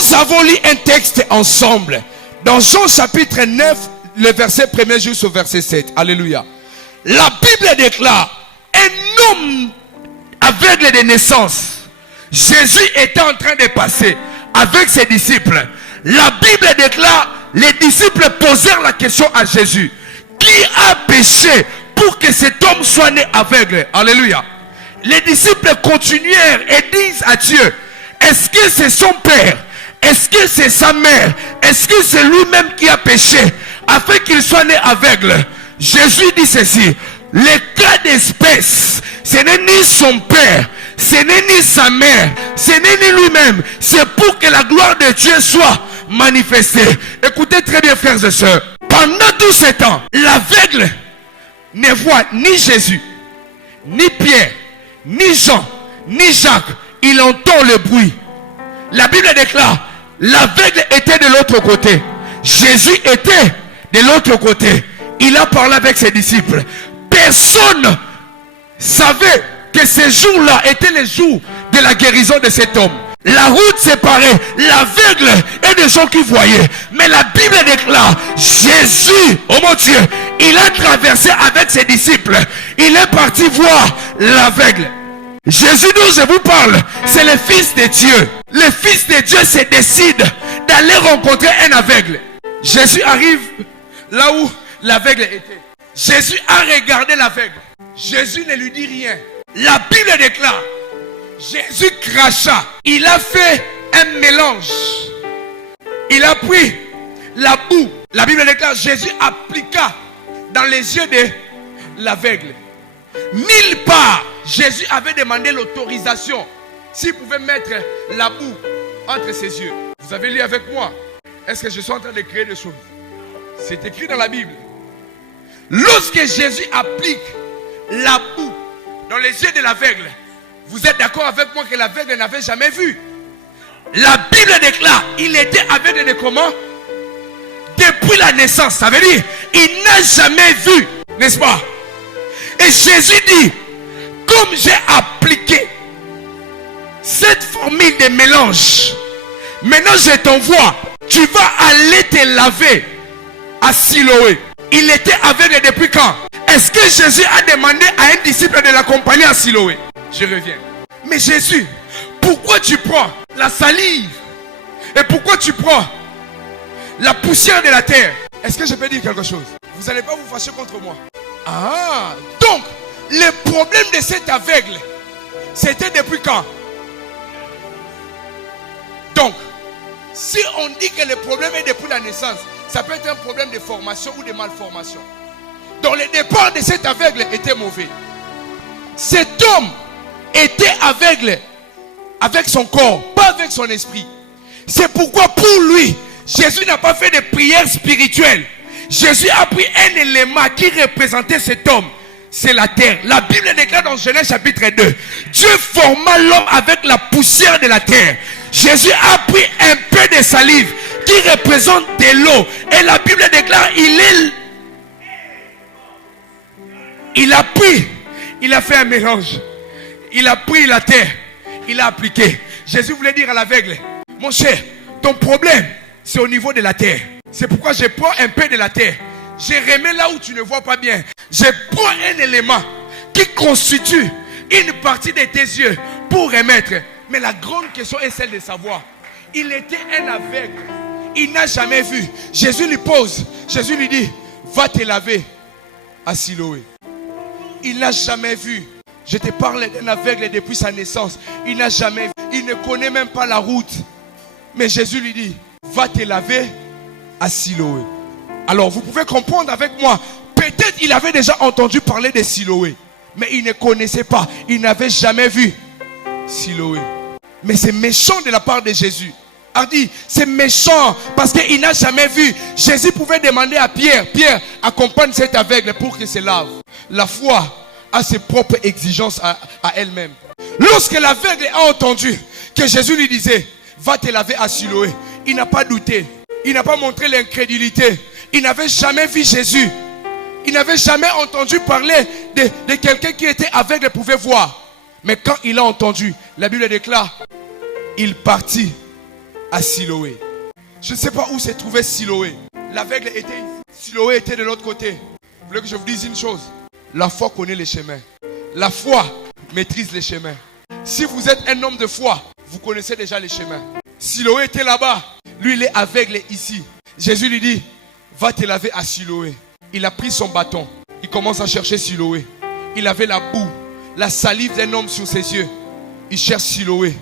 Nous avons lu un texte ensemble. Dans Jean chapitre 9, le verset 1 jusqu'au verset 7. Alléluia. La Bible déclare, un homme aveugle de naissance, Jésus était en train de passer avec ses disciples. La Bible déclare, les disciples posèrent la question à Jésus. Qui a péché pour que cet homme soit né aveugle? Alléluia. Les disciples continuèrent et disent à Dieu, est-ce que c'est son père? Est-ce que c'est sa mère? Est-ce que c'est lui-même qui a péché afin qu'il soit né aveugle? Jésus dit ceci, le cas d'espèce, ce n'est ni son père, ce n'est ni sa mère, ce n'est ni lui-même. C'est pour que la gloire de Dieu soit manifestée. Écoutez très bien, frères et sœurs. Pendant tout ce temps, l'aveugle ne voit ni Jésus, ni Pierre, ni Jean, ni Jacques. Il entend le bruit. La Bible déclare, l'aveugle était de l'autre côté. Jésus était de l'autre côté. Il a parlé avec ses disciples. Personne savait que ces jours-là étaient les jours de la guérison de cet homme. La route séparait l'aveugle et des gens qui voyaient. Mais la Bible déclare, Jésus, oh mon Dieu, il a traversé avec ses disciples. Il est parti voir l'aveugle. Jésus dont je vous parle, c'est le Fils de Dieu. Le Fils de Dieu se décide d'aller rencontrer un aveugle. Jésus arrive là où l'aveugle était. Jésus a regardé l'aveugle. Jésus ne lui dit rien. La Bible déclare, Jésus cracha. Il a fait un mélange. Il a pris la boue. La Bible déclare, Jésus appliqua dans les yeux de l'aveugle. Nulle part, Jésus avait demandé l'autorisation s'il pouvait mettre la boue entre ses yeux. Vous avez lu avec moi? Est-ce que je suis en train de créer des choses? C'est écrit dans la Bible. Lorsque Jésus applique la boue dans les yeux de l'aveugle, vous êtes d'accord avec moi que l'aveugle n'avait jamais vu? La Bible déclare, il était aveugle de comment? Depuis la naissance. Ça veut dire, il n'a jamais vu, n'est-ce pas? Et Jésus dit, comme j'ai appliqué cette formule de mélange, maintenant je t'envoie, tu vas aller te laver à Siloé. Il était aveugle depuis quand? Est-ce que Jésus a demandé à un disciple de l'accompagner à Siloé? Je reviens. Mais Jésus, pourquoi tu prends la salive et pourquoi tu prends la poussière de la terre? Est-ce que je peux dire quelque chose? Vous n'allez pas vous fâcher contre moi. Ah, donc le problème de cet aveugle, c'était depuis quand? Donc, si on dit que le problème est depuis la naissance, ça peut être un problème de formation ou de malformation. Donc le départ de cet aveugle était mauvais. Cet homme était aveugle avec son corps, pas avec son esprit. C'est pourquoi pour lui, Jésus n'a pas fait de prière spirituelle. Jésus a pris un élément qui représentait cet homme. C'est la terre. La Bible déclare dans Genèse chapitre 2. Dieu forma l'homme avec la poussière de la terre. Jésus a pris un peu de salive qui représente de l'eau. Et la Bible déclare, il a pris, il a fait un mélange. Il a pris la terre, il a appliqué. Jésus voulait dire à l'aveugle, mon cher, ton problème, c'est au niveau de la terre. C'est pourquoi je prends un peu de la terre. Je remets là où tu ne vois pas bien. Je prends un élément qui constitue une partie de tes yeux pour remettre. Mais la grande question est celle de savoir. Il était un aveugle. Il n'a jamais vu. Jésus lui pose. Jésus lui dit, va te laver à Siloé. Il n'a jamais vu. Je te parle d'un aveugle depuis sa naissance. Il n'a jamais vu. Il ne connaît même pas la route. Mais Jésus lui dit, va te laver à Siloé. Alors vous pouvez comprendre avec moi. Peut-être il avait déjà entendu parler de Siloé. Mais il ne connaissait pas. Il n'avait jamais vu Siloé. Mais c'est méchant de la part de Jésus. A dit, c'est méchant parce qu'il n'a jamais vu. Jésus pouvait demander à Pierre, Pierre, accompagne cet aveugle pour qu'il se lave. La foi a ses propres exigences à elle-même. Lorsque l'aveugle a entendu que Jésus lui disait, va te laver à Siloé, il n'a pas douté. Il n'a pas montré l'incrédulité. Il n'avait jamais vu Jésus. Il n'avait jamais entendu parler de quelqu'un qui était aveugle et pouvait voir. Mais quand il a entendu, la Bible déclare, il partit à Siloé. Je ne sais pas où s'est trouvé Siloé. L'aveugle était ici. Siloé était de l'autre côté. Vous voulez que je vous dise une chose? La foi connaît les chemins. La foi maîtrise les chemins. Si vous êtes un homme de foi, vous connaissez déjà les chemins. Siloé était là-bas. Lui, il est aveugle ici. Jésus lui dit, va te laver à Siloé. Il a pris son bâton. Il commence à chercher Siloé. Il avait la boue, la salive d'un homme sur ses yeux. Il cherche Siloé.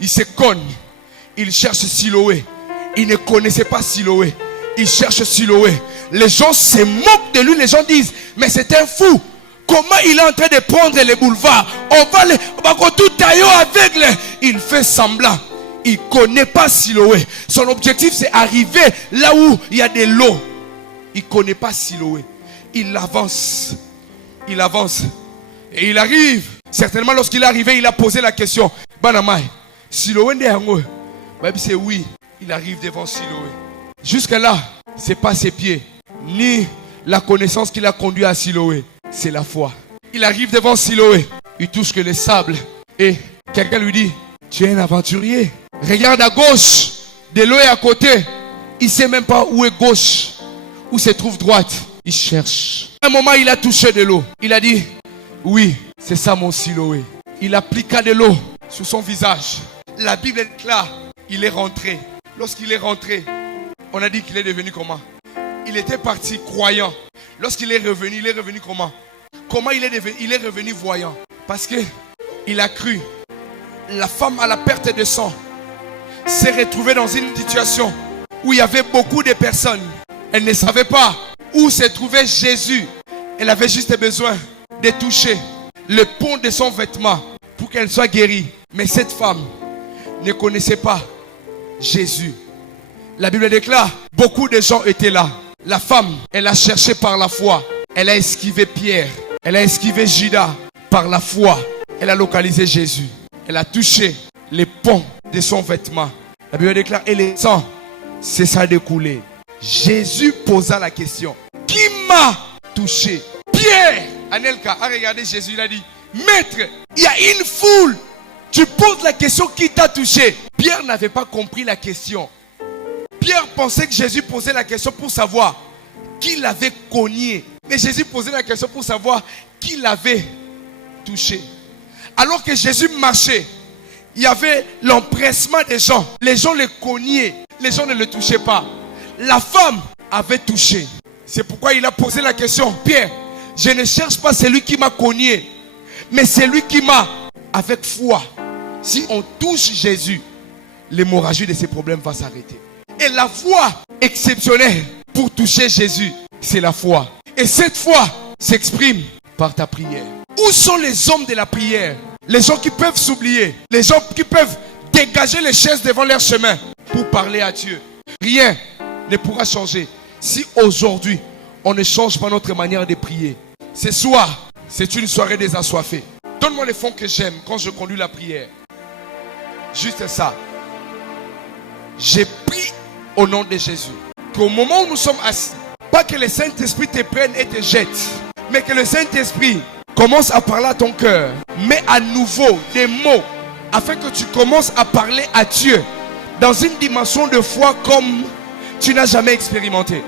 Il se cogne. Il cherche Siloé. Il ne connaissait pas Siloé. Il cherche Siloé. Les gens se moquent de lui. Les gens disent, mais c'est un fou. Comment il est en train de prendre les boulevards? On va tout tailler aveugle. Il fait semblant. Il ne connaît pas Siloé. Son objectif, c'est arriver là où il y a de l'eau. Il ne connaît pas Siloé. Il avance. Il avance. Et il arrive. Certainement, lorsqu'il est arrivé, il a posé la question. Banamai, Siloé n'est pas. Même si oui, il arrive devant Siloé. Jusque-là, ce n'est pas ses pieds, ni la connaissance qui l'a conduit à Siloé. C'est la foi. Il arrive devant Siloé. Il touche que le sable. Et quelqu'un lui dit, tu es un aventurier. Regarde à gauche. De l'eau est à côté. Il ne sait même pas où est gauche. Où se trouve droite. Il cherche. À un moment, il a touché de l'eau. Il a dit, oui, c'est ça mon Siloé. Il appliqua de l'eau sur son visage. La Bible est claire. Il est rentré. Lorsqu'il est rentré, on a dit qu'il est devenu comment? Il était parti croyant. Lorsqu'il est revenu comment? Comment il est devenu? Il est revenu voyant. Parce que il a cru. La femme à la perte de sang s'est retrouvée dans une situation où il y avait beaucoup de personnes. Elle ne savait pas où se trouvait Jésus. Elle avait juste besoin de toucher le pont de son vêtement pour qu'elle soit guérie. Mais cette femme ne connaissait pas Jésus. La Bible déclare, beaucoup de gens étaient là. La femme, elle a cherché par la foi. Elle a esquivé Pierre. Elle a esquivé Judas. Par la foi, elle a localisé Jésus. Elle a touché les ponts de son vêtement. La Bible déclare, et le sang cessa de couler. Jésus posa la question, qui m'a touché? Pierre, Anelka a regardé Jésus, il a dit, maître, il y a une foule. Tu poses la question, qui t'a touché? Pierre n'avait pas compris la question. Pierre pensait que Jésus posait la question pour savoir qui l'avait cogné. Mais Jésus posait la question pour savoir qui l'avait touché. Alors que Jésus marchait, il y avait l'empressement des gens. Les gens le cognaient. Les gens ne le touchaient pas. La femme avait touché. C'est pourquoi il a posé la question. Pierre, je ne cherche pas celui qui m'a cogné, mais celui qui m'a, avec foi. Si on touche Jésus, l'hémorragie de ses problèmes va s'arrêter. Et la foi exceptionnelle pour toucher Jésus, c'est la foi. Et cette foi s'exprime par ta prière. Où sont les hommes de la prière? Les gens qui peuvent s'oublier. Les gens qui peuvent dégager les chaises devant leur chemin pour parler à Dieu. Rien ne pourra changer si aujourd'hui on ne change pas notre manière de prier. Ce soir, c'est une soirée des assoiffés. Donne-moi les fonds que j'aime quand je conduis la prière. Juste ça. J'ai pris au nom de Jésus qu'au moment où nous sommes assis, pas que le Saint-Esprit te prenne et te jette, mais que le Saint-Esprit commence à parler à ton cœur. Mets à nouveau des mots afin que tu commences à parler à Dieu dans une dimension de foi comme tu n'as jamais expérimenté.